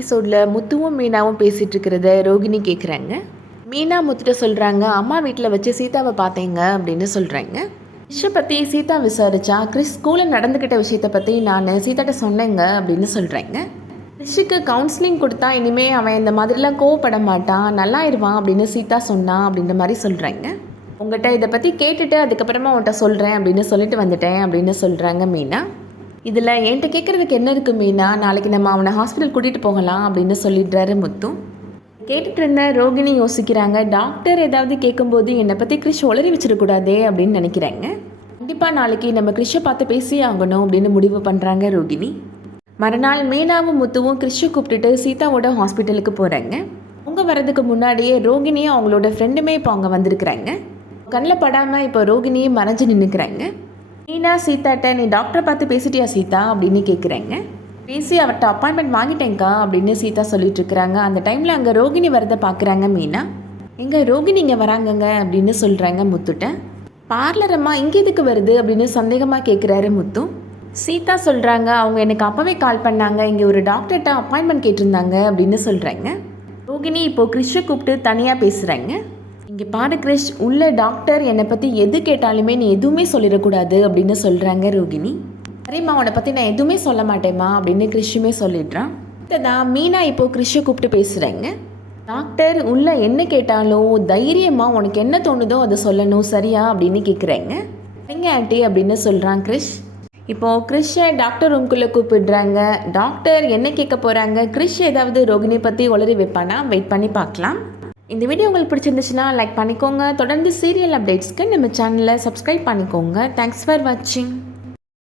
எபிசோடில் முத்துவும் மீனாவும் பேசிகிட்டு இருக்கிறத ரோகிணி கேட்குறாங்க. மீனா முத்துட்ட சொல்கிறாங்க, அம்மா வீட்டில் வச்சு சீதாவை பார்த்தேங்க அப்படின்னு சொல்கிறாங்க. கிறிஷை பற்றி சீதா விசாரிச்சா கிறிஸ் ஸ்கூலில் நடந்துக்கிட்ட விஷயத்தை பற்றி நான் சீதாட்ட சொன்னேங்க அப்படின்னு சொல்கிறாங்க. கிறிஷுக்கு கவுன்சிலிங் கொடுத்தா இனிமேல் அவன் இந்த மாதிரிலாம் கோவப்பட மாட்டான், நல்லாயிருவான் அப்படின்னு சீதா சொன்னான் அப்படின்ற மாதிரி சொல்கிறாங்க. உங்கள்கிட்ட இதை பற்றி கேட்டுட்டு அதுக்கப்புறமா உன்கிட்ட சொல்கிறேன் அப்படின்னு சொல்லிட்டு வந்துட்டேன் அப்படின்னு சொல்கிறாங்க மீனா. இதில் என்கிட்ட கேட்குறதுக்கு என்ன இருக்குது மீனா, நாளைக்கு நம்ம அவனை ஹாஸ்பிட்டல் கூட்டிகிட்டு போகலாம் அப்படின்னு சொல்லிடுறாரு முத்து. கேட்டுட்டு இருந்த ரோகிணி யோசிக்கிறாங்க, டாக்டர் ஏதாவது கேட்கும்போது என்னை பற்றி கிறிஷ் உளறி வச்சிடக்கூடாதே அப்படின்னு நினைக்கிறாங்க. கண்டிப்பாக நாளைக்கு நம்ம கிறிஷை பார்த்து பேசியே ஆகணும் அப்படின்னு முடிவு பண்ணுறாங்க ரோகிணி. மறுநாள் மீனாவும் முத்துவும் கிறிஷை கூப்பிட்டுட்டு சீதாவோட ஹாஸ்பிட்டலுக்கு போகிறாங்க. அவங்க வர்றதுக்கு முன்னாடியே ரோகிணியும் அவங்களோட ஃப்ரெண்டுமே இப்போ அவங்க வந்திருக்கிறாங்க. கண்ணில் படாமல் இப்போ ரோகிணியும் மறைஞ்சு நின்றுக்கிறாங்க. மீனா சீதாட்ட, நீ டாக்டரை பார்த்து பேசிட்டியா சீதா அப்படின்னு கேட்குறாங்க. பேசி அவர்கிட்ட அப்பாயின்மெண்ட் வாங்கிட்டேங்க்கா அப்படின்னு சீதா சொல்லிட்டு இருக்கிறாங்க. அந்த டைமில் அங்கே ரோகிணி வரதை பார்க்குறாங்க மீனா. எங்கே ரோகிணி இங்கே வராங்கங்க அப்படின்னு சொல்கிறாங்க முத்துட்ட. பார்லர் அம்மா இங்கே எதுக்கு வருது அப்படின்னு சந்தேகமாக கேட்குறாரு முத்து. சீதா சொல்கிறாங்க, அவங்க எனக்கு அப்போவே கால் பண்ணாங்க, இங்கே ஒரு டாக்டர்கிட்ட அப்பாயின்மெண்ட் கேட்டிருந்தாங்க அப்படின்னு சொல்கிறாங்க. ரோகிணி இப்போது கிறிஷை கூப்பிட்டு தனியாக பேசுகிறாங்க. இங்கே பாரு கிறிஷ், உள்ள டாக்டர் என்னை பற்றி எது கேட்டாலுமே நீ எதுவுமே சொல்லிடக்கூடாது அப்படின்னு சொல்கிறாங்க ரோகிணி. சரிம்மா, உன்னை பற்றி நான் எதுவுமே சொல்ல மாட்டேம்மா அப்படின்னு கிறிஷுமே சொல்லிடுறான். தான் மீனா இப்போது கிறிஷை கூப்பிட்டு பேசுகிறாங்க. டாக்டர் உள்ள என்ன கேட்டாலும் தைரியமாக உனக்கு என்ன தோணுதோ அதை சொல்லணும் சரியா அப்படின்னு கேட்குறாங்க. சரிங்க ஆண்டி அப்படின்னு சொல்கிறான் கிறிஷ். இப்போது கிறிஷை டாக்டர் ரூம்குள்ளே கூப்பிடுறாங்க. டாக்டர் என்ன கேட்க போகிறாங்க, கிறிஷ் ஏதாவது ரோகிணி பற்றி உளறி வைப்பானா, வெயிட் பண்ணி பார்க்கலாம். இந்த வீடியோ உங்களுக்கு பிடிச்சிருந்துச்சுன்னா லைக் பண்ணிக்கோங்க. தொடர்ந்து சீரியல் அப்டேட்ஸ்க்கு நம்ம சேனலை சப்ஸ்கிரைப் பண்ணிக்கோங்க. தேங்க்ஸ் ஃபார் வாட்சிங்.